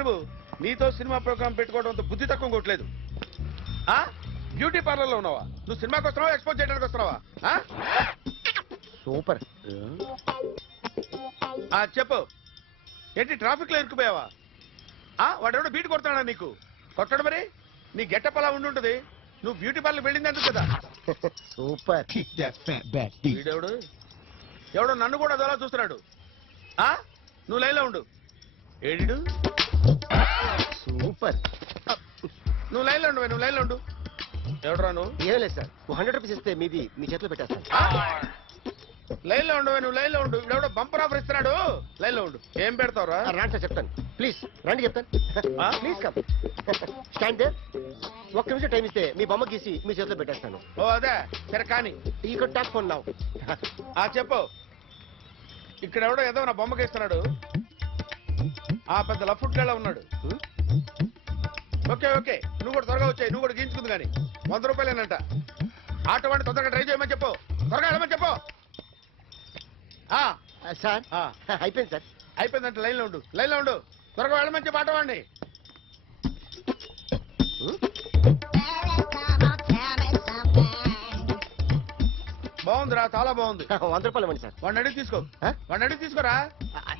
నువ్వు నీతో cinema programme పెట్టుకోవడంతో బుద్ధి తక్కువ కొట్టలేదు. బ్యూటీ పార్లర్ లో ఉన్నావా? నువ్వు సినిమాకి వస్తున్నావా, ఎక్స్పోజ్ చేయడానికి వస్తున్నావా? సూపర్. చెప్పు, ఏంటి ట్రాఫిక్ లో ఇరుక్కుపోయావా? వాడెవడో బీట్ కొడతాడా నీకు? కొట్టడు మరి. నీ గెట్టప్ అలా ఉండుంటది. నువ్వు బ్యూటీ పార్లర్ వెళ్ళింది ఎందుకు కదా? సూపర్. వీడెవడు? ఎవడో నన్ను కూడా అదోలా చూస్తున్నాడు. నువ్వు లైన్లో ఉండు. ఏడు సూపర్. నువ్వు లైన్లో ఉండు, నువ్వు లైన్లో ఉండు. ఎవడరా నువ్వు? ఏం లేదు సార్, 100 రూపీస్ ఇస్తే మీది మీ చేతిలో పెట్టేస్తాను. లైన్లో ఉండు, నువ్వు లైన్లో ఉండు. ఇవిడెవడో బంపర్ ఆఫర్ ఇస్తున్నాడు. లైన్లో ఉండు. ఏం పెడతావురా? రాండి సార్ చెప్తాను. ప్లీజ్ రండి చెప్తాను. Please come. స్టాండ్. ఒక్క నిమిషం టైం ఇస్తే మీ బొమ్మ గీసి మీ చేతిలో పెట్టేస్తాను. ఓ అదే సరే కానీ ఈ కుడ్ టాక్ ఫోన్ నౌ. చెప్పు. ఇక్కడ ఎవడో ఏదో నా బొమ్మకి ఇస్తున్నాడు. పెద్ద లఫుట్లా ఉన్నాడు. ఓకే ఓకే, నువ్వు కూడా త్వరగా వచ్చాయి. నువ్వు కూడా గీంచుకుంది కానీ 100 రూపాయలేనంట. ఆటో వాడిని తొందరగా ట్రై చేయమని చెప్పు. త్వరగా వెళ్ళమని చెప్పు. సార్ అయిపోయింది సార్. అయిపోయిందంట. లైన్లో ఉండు, లైన్లో ఉండు. త్వరగా వెళ్ళమని చెప్పు ఆటో వాడిని. బాగుందిరా, చాలా బాగుంది. 100 రూపాయలు ఇవ్వండి సార్. వాడిని అడిగి తీసుకో. వాడిని అడిగి తీసుకోరా.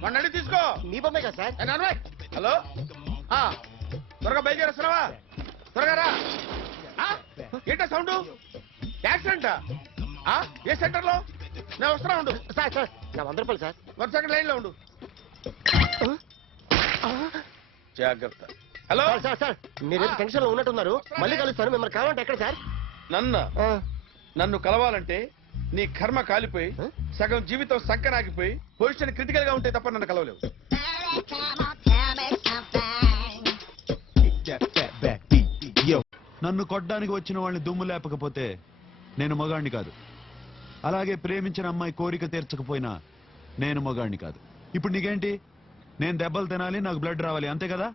వాడిని అడిగి తీసుకో. మీ బొమ్మే కదా సార్. హలో, త్వరగా బయలుదేరేస్తున్నావా? త్వరగా రా. ఏంటా సౌండ్? యాక్సిడెంటా? ఏ సెంటర్ లో? నేను వస్తున్నా ఉండు. సార్ సార్ నా 100 రూపాయలు సార్. 1 సెకండ్ లైన్ లో ఉండు. జాగ్రత్త. హలో సార్ సార్ మీరు టెన్షన్ లో ఉన్నట్టున్నారు. మళ్ళీ కలుస్తాను. మిమ్మల్ని కావాలంటే ఎక్కడ సార్? నన్ను కలవాలంటే నీ కర్మ కాలిపోయి సగం జీవితం సంకనాగిపోయి పొజిషన్ క్రిటికల్ గా ఉంటే తప్ప నన్ను కలవలేవు. నన్ను కొట్టడానికి వచ్చిన వాళ్ళని దుమ్ము లేపకపోతే నేను మగాణ్ణి కాదు. అలాగే ప్రేమించిన అమ్మాయి కోరిక తీర్చకపోయినా నేను మగాణ్ణి కాదు. ఇప్పుడు నీకేంటి? నేను దెబ్బలు తినాలి, నాకు బ్లడ్ రావాలి, అంతే కదా?